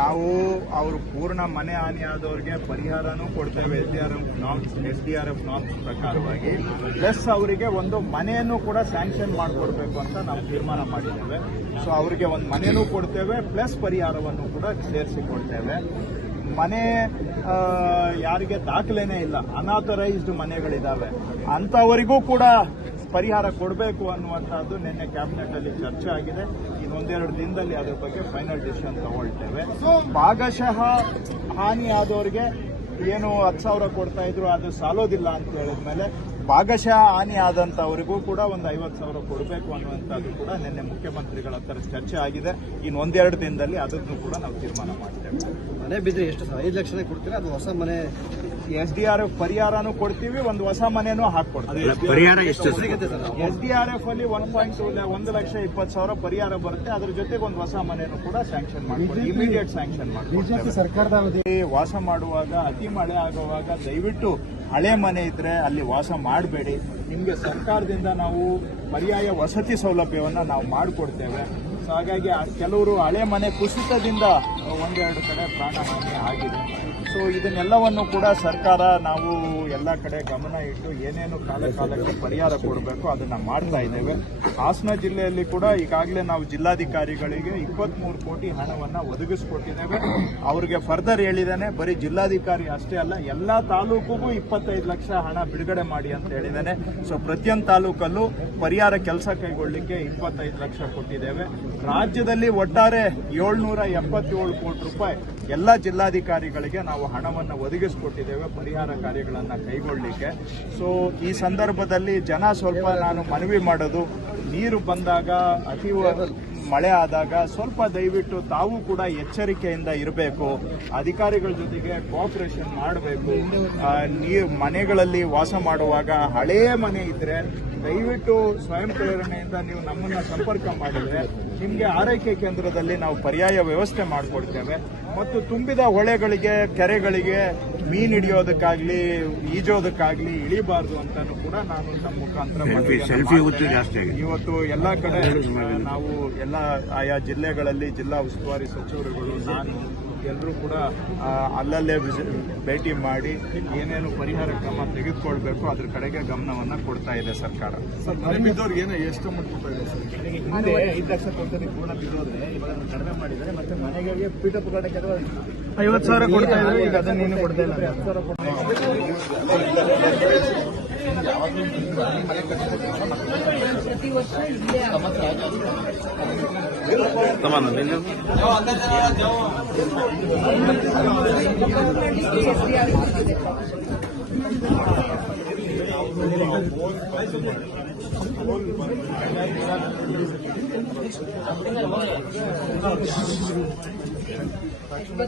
ನಾವು ಅವರು ಪೂರ್ಣ ಮನೆ ಹಾನಿ ಆದವ್ರಿಗೆ ಪರಿಹಾರನೂ ಕೊಡ್ತೇವೆ S D R F norms S D R F norms ಪ್ರಕಾರವಾಗಿ. ಪ್ಲಸ್ ಅವರಿಗೆ ಒಂದು ಮನೆಯನ್ನು ಕೂಡ ಸ್ಯಾಂಕ್ಷನ್ ಮಾಡಿಕೊಡ್ಬೇಕು ಅಂತ ನಾವು ತೀರ್ಮಾನ ಮಾಡಿದ್ದೇವೆ. ಸೊ ಅವರಿಗೆ ಒಂದು ಮನೆಯೂ ಕೊಡ್ತೇವೆ ಪ್ಲಸ್ ಪರಿಹಾರವನ್ನು ಕೂಡ ಸೇರಿಸಿಕೊಡ್ತೇವೆ. ಮನೆ ಯಾರಿಗೆ ದಾಖಲೆನೇ ಇಲ್ಲ ಅನಾಥರೈಸ್ಡ್ ಮನೆಗಳಿದ್ದಾವೆ ಅಂಥವರಿಗೂ ಕೂಡ ಪರಿಹಾರ ಕೊಡಬೇಕು ಅನ್ನುವಂಥದ್ದು ನಿನ್ನೆ ಕ್ಯಾಬಿನೆಟ್ ಅಲ್ಲಿ ಚರ್ಚೆ ಆಗಿದೆ. ಇನ್ನೊಂದೆರಡು ದಿನದಲ್ಲಿ ಅದ್ರ ಬಗ್ಗೆ ಫೈನಲ್ ಡಿಸಿಷನ್ ತಗೊಳ್ತೇವೆ. ಭಾಗಶಃ ಹಾನಿ ಆದವರಿಗೆ ಏನು ಹತ್ತು ಸಾವಿರ ಕೊಡ್ತಾ ಇದ್ರು ಅದು ಸಾಲೋದಿಲ್ಲ ಅಂತ ಹೇಳಿದ್ಮೇಲೆ ಭಾಗಶಃ ಹಾನಿ ಆದಂತವರಿಗೂ ಕೂಡ ಒಂದು ಐವತ್ತು ಸಾವಿರ ಕೊಡಬೇಕು ಅನ್ನುವಂಥದ್ದು ಕೂಡ ನಿನ್ನೆ ಮುಖ್ಯಮಂತ್ರಿಗಳ ಹತ್ರ ಚರ್ಚೆ ಆಗಿದೆ. ಇನ್ನು ಒಂದೆರಡು ದಿನದಲ್ಲಿ ಅದನ್ನು ಕೂಡ ನಾವು ತೀರ್ಮಾನ ಮಾಡ್ತೇವೆ. ಮನೆ ಬಿದ್ರೆ ಎಷ್ಟು ಸರ್? ಐದು ಲಕ್ಷನೇ ಕೊಡ್ತೀರಾ ಅದು ಹೊಸ ಮನೆ? ಎಸ್ ಡಿ ಆರ್ ಎಫ್ ಪರಿಹಾರನೂ ಕೊಡ್ತೀವಿ ಒಂದು ಹೊಸ ಮನೆನೂ ಹಾಕೊಡ್ತೀವಿ ಪರಿಹಾರ ಎಷ್ಟು sir? S D R F ಅಲ್ಲಿ ಒನ್ ಪಾಯಿಂಟ್ ಟೂ ಒಂದು ಲಕ್ಷ ಇಪ್ಪತ್ತು ಸಾವಿರ ಪರಿಹಾರ ಬರುತ್ತೆ. ಅದ್ರ ಜೊತೆಗೆ ಒಂದು ಹೊಸ ಮನೆನೂ ಕೂಡ ಸ್ಯಾಂಕ್ಷನ್ ಮಾಡ್ತೀವಿ ಇಮಿಡಿಯೇಟ್ ಸ್ಯಾಂಕ್ಷನ್ ಮಾಡ್ತೀವಿ ಸರ್ಕಾರದ ವಾಸ ಮಾಡುವಾಗ ಅತಿ ಮಳೆ ಆಗುವಾಗ ದಯವಿಟ್ಟು ಹಳೆ ಮನೆ ಇದ್ರೆ ಅಲ್ಲಿ ವಾಸ ಮಾಡಬೇಡಿ. ನಿಮಗೆ ಸರ್ಕಾರದಿಂದ ನಾವು ಪರ್ಯಾಯ ವಸತಿ ಸೌಲಭ್ಯವನ್ನು ನಾವು ಮಾಡಿಕೊಡ್ತೇವೆ. ಸೊ ಹಾಗಾಗಿ ಕೆಲವರು ಹಳೆ ಮನೆ ಕುಸಿತದಿಂದ ಒಂದೆರಡು ಕಡೆ ಪ್ರಾಣಹಾನಿ ಆಗಿದೆ. ಸೊ ಇದನ್ನೆಲ್ಲವನ್ನು ಕೂಡ ಸರ್ಕಾರ ನಾವು ಎಲ್ಲ ಕಡೆ ಗಮನ ಇಟ್ಟು ಏನೇನು ಕಾಲ ಕಾಲಕ್ಕೆ ಪರಿಹಾರ ಕೊಡಬೇಕು ಅದನ್ನು ಮಾಡ್ತಾ ಇದ್ದೇವೆ. ಹಾಸನ ಜಿಲ್ಲೆಯಲ್ಲಿ ಕೂಡ ಈಗಾಗಲೇ ನಾವು ಜಿಲ್ಲಾಧಿಕಾರಿಗಳಿಗೆ ಇಪ್ಪತ್ತ್ಮೂರು ಕೋಟಿ ಹಣವನ್ನು ಒದಗಿಸ್ಕೊಟ್ಟಿದ್ದೇವೆ. ಅವರಿಗೆ ಫರ್ದರ್ ಹೇಳಿದ್ದಾನೆ, ಬರೀ ಜಿಲ್ಲಾಧಿಕಾರಿ ಅಷ್ಟೇ ಅಲ್ಲ, ಎಲ್ಲ ತಾಲೂಕಿಗೂ ಇಪ್ಪತ್ತೈದು ಲಕ್ಷ ಹಣ ಬಿಡುಗಡೆ ಮಾಡಿ ಅಂತ ಹೇಳಿದ್ದಾನೆ. ಸೊ ಪ್ರತಿಯೊಂದು ತಾಲೂಕಲ್ಲೂ ಪರಿಹಾರ ಕೆಲಸ ಕೈಗೊಳ್ಳಲಿಕ್ಕೆ ಇಪ್ಪತ್ತೈದು ಲಕ್ಷ ಕೊಟ್ಟಿದ್ದೇವೆ. ರಾಜ್ಯದಲ್ಲಿ ಒಟ್ಟಾರೆ ಏಳ್ನೂರ ಎಪ್ಪತ್ತೇಳು ಕೋಟಿ ರೂಪಾಯಿ ಎಲ್ಲ ಜಿಲ್ಲಾಧಿಕಾರಿಗಳಿಗೆ ನಾವು ಹಣವನ್ನು ಒದಗಿಸ್ಕೊಟ್ಟಿದ್ದೇವೆ ಪರಿಹಾರ ಕಾರ್ಯಗಳನ್ನು ಕೈಗೊಳ್ಳಲಿಕ್ಕೆ ಸೊ ಈ ಸಂದರ್ಭದಲ್ಲಿ ಜನ ಸ್ವಲ್ಪ ನಾನು ಮನವಿ ಮಾಡೋದು, ನೀರು ಬಂದಾಗ ಅತಿ ಮಳೆ ಆದಾಗ ಸ್ವಲ್ಪ ದಯವಿಟ್ಟು ತಾವು ಕೂಡ ಎಚ್ಚರಿಕೆಯಿಂದ ಇರಬೇಕು, ಅಧಿಕಾರಿಗಳ ಜೊತೆಗೆ ಕೋಆಪರೇಷನ್ ಮಾಡಬೇಕು. ನೀರು ಮನೆಗಳಲ್ಲಿ ವಾಸ ಮಾಡುವಾಗ ಹಳೆಯ ಮನೆ ಇದ್ರೆ ದಯವಿಟ್ಟು ಸ್ವಯಂ ಪ್ರೇರಣೆಯಿಂದ ನೀವು ನಮ್ಮನ್ನ ಸಂಪರ್ಕ ಮಾಡಿದ್ರೆ ನಿಮಗೆ ಆರೈಕೆ ಕೇಂದ್ರದಲ್ಲಿ ನಾವು ಪರ್ಯಾಯ ವ್ಯವಸ್ಥೆ ಮಾಡಿಕೊಡ್ತೇವೆ. ಮತ್ತು ತುಂಬಿದ ಹೊಳೆಗಳಿಗೆ ಕೆರೆಗಳಿಗೆ ಮೀನ್ ಹಿಡಿಯೋದಕ್ಕಾಗ್ಲಿ ಈಜೋದಕ್ಕಾಗ್ಲಿ ಇಳಿಬಾರ್ದು ಅಂತಾನು ಕೂಡ ನಾನು ನಮ್ಮ ಮುಖಾಂತರ ಇವತ್ತು ಎಲ್ಲಾ ಕಡೆ ನಾವು ಎಲ್ಲ ಆಯಾ ಜಿಲ್ಲೆಗಳಲ್ಲಿ ಜಿಲ್ಲಾ ಉಸ್ತುವಾರಿ ಸಚಿವರುಗಳು ನಾನು ಎಲ್ಲರೂ ಕೂಡ ಅಲ್ಲಲ್ಲೇ ಭೇಟಿ ಮಾಡಿ ಏನೇನು ಪರಿಹಾರ ಕ್ರಮ ತೆಗೆದುಕೊಳ್ಬೇಕು ಅದ್ರ ಕಡೆಗೆ ಗಮನವನ್ನ ಕೊಡ್ತಾ ಇದೆ ಸರ್ಕಾರ. ಬಿದ್ದವ್ರಿಗೆ ಏನೋ ಎಷ್ಟು ಅಮೌಂಟ್ ಕೊಡ್ತಾ ಇದೆ ಸರ್? ಹಿಂದೆ ಐದು ಲಕ್ಷ ಕೊಡ್ತಾರೆ ಪೂರ್ಣ ಬಿದ್ದೋದ್ರೆ ಇವಾಗ ಕಡಿಮೆ ಮಾಡಿದರೆ ಮತ್ತೆ ಮನೆಗಳಿಗೆ ಪೀಠ ಪುಗಾಟಕ್ಕೆ ಐವತ್ತು ಸಾವಿರ ಕೊಡ್ತಾ ಇದ್ದಾರೆ ಈಗ ಅದನ್ನ ಇನ್ನೂ ಕೊಡ್ತಾ ಇಲ್ಲ. ಹತ್ತು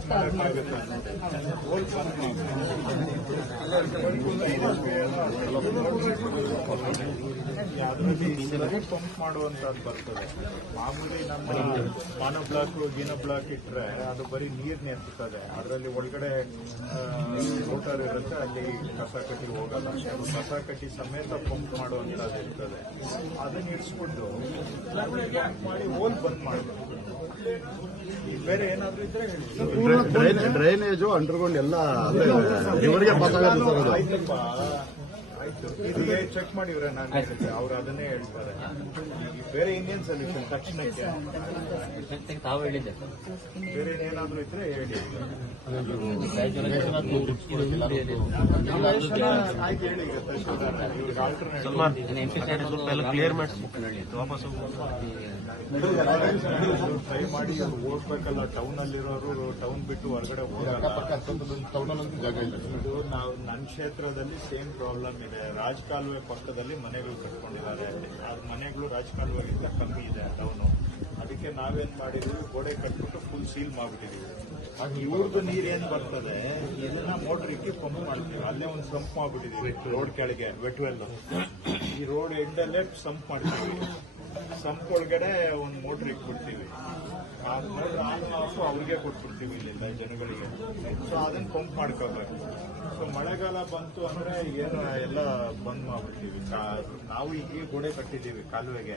ಸಾವಿರ ಅದರಲ್ಲಿ ಪಂಪ್ ಮಾಡುವಂತದ್ದು ಬರ್ತದೆ. ಮಾಮೂಲಿ ನಮ್ಮ ಮಾನೋ ಬ್ಲಾಕ್ ಗೀನೋ ಬ್ಲಾಕ್ ಇಟ್ಟರೆ ಅದು ಬರೀ ನೀರು ನೆರ್ತದೆ ಅದರಲ್ಲಿ ಒಳಗಡೆ ಮೋಟರ್ ಇರುತ್ತೆ ಅಲ್ಲಿ ಕಸ ಕಟ್ಟಿ ಹೋಗಲ್ಲ. ಕಸ ಕಟ್ಟಿ ಸಮೇತ ಪಂಪ್ ಮಾಡುವಂತದ್ದು ಇರ್ತದೆ. ಅದನ್ನ ಇಡ್ಸ್ಬಿಟ್ಟು ಮಾಡಿ ಹೋಲ್ ಬಂದ್ ಮಾಡಬೇಕು. ಬೇರೆ ಏನಾದ್ರೂ ಇದ್ರೆ ಡ್ರೈನೇಜು ಅಂಡರ್ಗ್ರೌಂಡ್ ಎಲ್ಲ ಇವರಿಗೆ ಆಯ್ತು. ಇದು ಚೆಕ್ ಮಾಡಿವ್ರೆ ನಾನು ಅವ್ರು ಅದನ್ನೇ ಹೇಳ್ತಾರೆ. ಬೇರೆ ಇನ್ನೇನ್ ಸೊಲ್ಯೂಷನ್ ತಕ್ಷಣಕ್ಕೆ. ತಾವು ಹೇಳಿದ್ದೆ. ಬೇರೆ ಏನಾದ್ರೂ ಇದ್ರೆ ಹೇಳಿ. ಆಯ್ತು ಹೇಳಿ ಈಗ ತಹಶೀಲ್ದಾರ್ ಇವ್ರಿಗೆ alternate ಸ್ವಲ್ಪ ಎಲ್ಲ ಕ್ಲಿಯರ್ ಮಾಡಿಸ್ಬೇಕು. ವಾಪಸ್ ಟ್ರೈ ಮಾಡಿ ಅದು ಓದ್ಬೇಕಲ್ಲ ಟೌನ್ ಅಲ್ಲಿರೋರು ಟೌನ್ ಬಿಟ್ಟು ಹೊರಗಡೆ ಇದು ನಾವು ನನ್ನ ಕ್ಷೇತ್ರದಲ್ಲಿ ಸೇಮ್ ಪ್ರಾಬ್ಲಮ್ ಇದೆ ರಾಜಕಾಲುವೆ ಪಕ್ಕದಲ್ಲಿ ಮನೆಗಳು ಕಟ್ಕೊಂಡಿದ್ದಾರೆ ಆ ಮನೆಗಳು ರಾಜಕಾಲುವೆಗಿಂತ ಕಮ್ಮಿ ಇದೆ ಟೌನು ಅದಕ್ಕೆ ನಾವೇನ್ ಮಾಡಿದೀವಿ ಗೋಡೆ ಕಟ್ಬಿಟ್ಟು ಫುಲ್ ಸೀಲ್ ಮಾಡ್ಬಿಟ್ಟಿದೀವಿ ಇವ್ರದ್ದು ನೀರ್ ಏನ್ ಬರ್ತದೆ ಇದನ್ನ ಮೋಟರ್ ಇಕ್ಕಿ ಪಂಪ್ ಮಾಡ್ತೀವಿ ಅಲ್ಲೇ ಒಂದು ಸಂಪ್ ಮಾಡ್ಬಿಟ್ಟಿದೀವಿ ರೋಡ್ ಕೆಳಗೆ ವೆಟ್ವೆಲ್ ಈ ರೋಡ್ ಎಂಡಲ್ಲೇ ಸಂಪ್ ಮಾಡ್ತೀವಿ. ಸಂಪ್ ಒಳಗಡೆ ಒಂದು ಮೋಟ್ರ್ ಇಟ್ಬಿಡ್ತೀವಿ. ಆ ಮೋಟರ್ ಆನ್ ಆಫ್ ಅವ್ರಿಗೆ ಕೊಟ್ಬಿಡ್ತೀವಿ ಇಲ್ಲಿಂದ ಜನಗಳಿಗೆ. ಸೊ ಅದನ್ನ ಪಂಪ್ ಮಾಡ್ಕೋಬೇಕು. ಸೊ ಮಳೆಗಾಲ ಬಂತು ಅಂದ್ರೆ ಏನು ಎಲ್ಲ ಬಂದ್ ಮಾಡ್ಬಿಡ್ತೀವಿ. ಕಾ- ನಾವು ಈಗ ಗೋಡೆ ಕಟ್ಟಿದ್ದೀವಿ ಕಾಲುವೆಗೆ.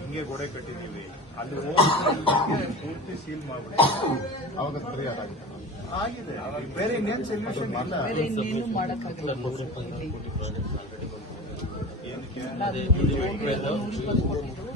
ಹಿಂಗೆ ಗೋಡೆ ಕಟ್ಟಿದ್ದೀವಿ. ಅಲ್ಲಿ ಹೋಗಿ ಪೂರ್ತಿ ಸೀಲ್ ಮಾಡ್ಬಿಡ್ತೀವಿ. ಅವಾಗ ಪರಿಹಾರ ಆಗುತ್ತೆ. ಆಗಿದೆ. ಬೇರೆ ಇನ್ನೇನು ಸೊಲ್ಯೂಷನ್ ಇಲ್ಲ. ಬೇರೆ ಇನ್ನೇನು ಮಾಡಕ್ಕಾಗಲ್ಲ